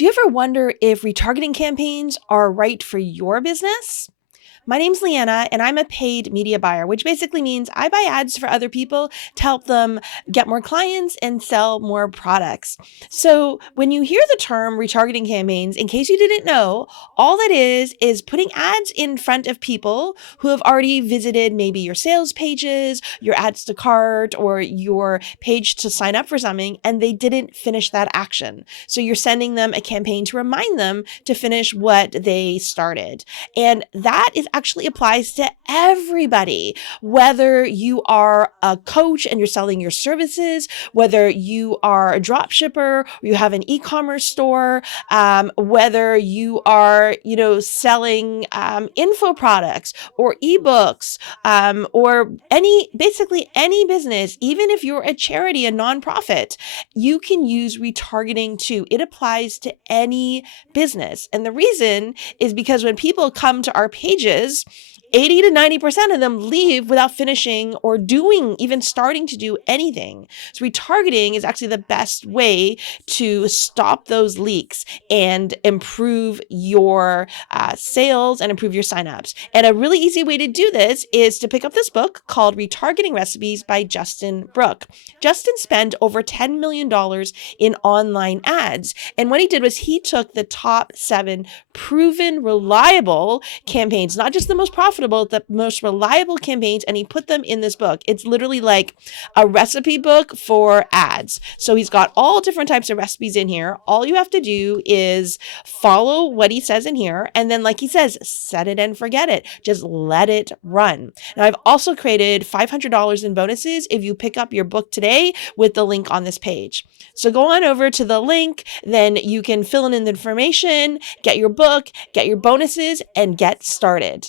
Do you ever wonder if retargeting campaigns are right for your business? My name's Leanna, and I'm a paid media buyer, which basically means I buy ads for other people to help them get more clients and sell more products. So when you hear the term retargeting campaigns, in case you didn't know, all that is putting ads in front of people who have already visited maybe your sales pages, your ads to cart, or your page to sign up for something, and they didn't finish that action. So you're sending them a campaign to remind them to finish what they started. And that is actually applies to everybody, whether you are a coach and you're selling your services, whether you are a drop shipper, or you have an e-commerce store, whether you are, selling info products or ebooks, or basically any business, even if you're a charity, a nonprofit, you can use retargeting too. It applies to any business. And the reason is because when people come to our pages, 80 to 90% of them leave without finishing or even starting to do anything. So retargeting is actually the best way to stop those leaks and improve your sales and improve your signups. And a really easy way to do this is to pick up this book called Retargeting Recipes by Brooke. Justin spent over $10 million in online ads. And what he did was he took the top 7 proven, reliable campaigns, not just the most profitable, the most reliable campaigns, and he put them in this book. It's literally like a recipe book for ads. So he's got all different types of recipes in here. All you have to do is follow what he says in here. And then, like he says, set it and forget it. Just let it run. Now, I've also created $500 in bonuses if you pick up your book today with the link on this page. So go on over to the link, then you can fill in the information, get your book, get your bonuses, and get started.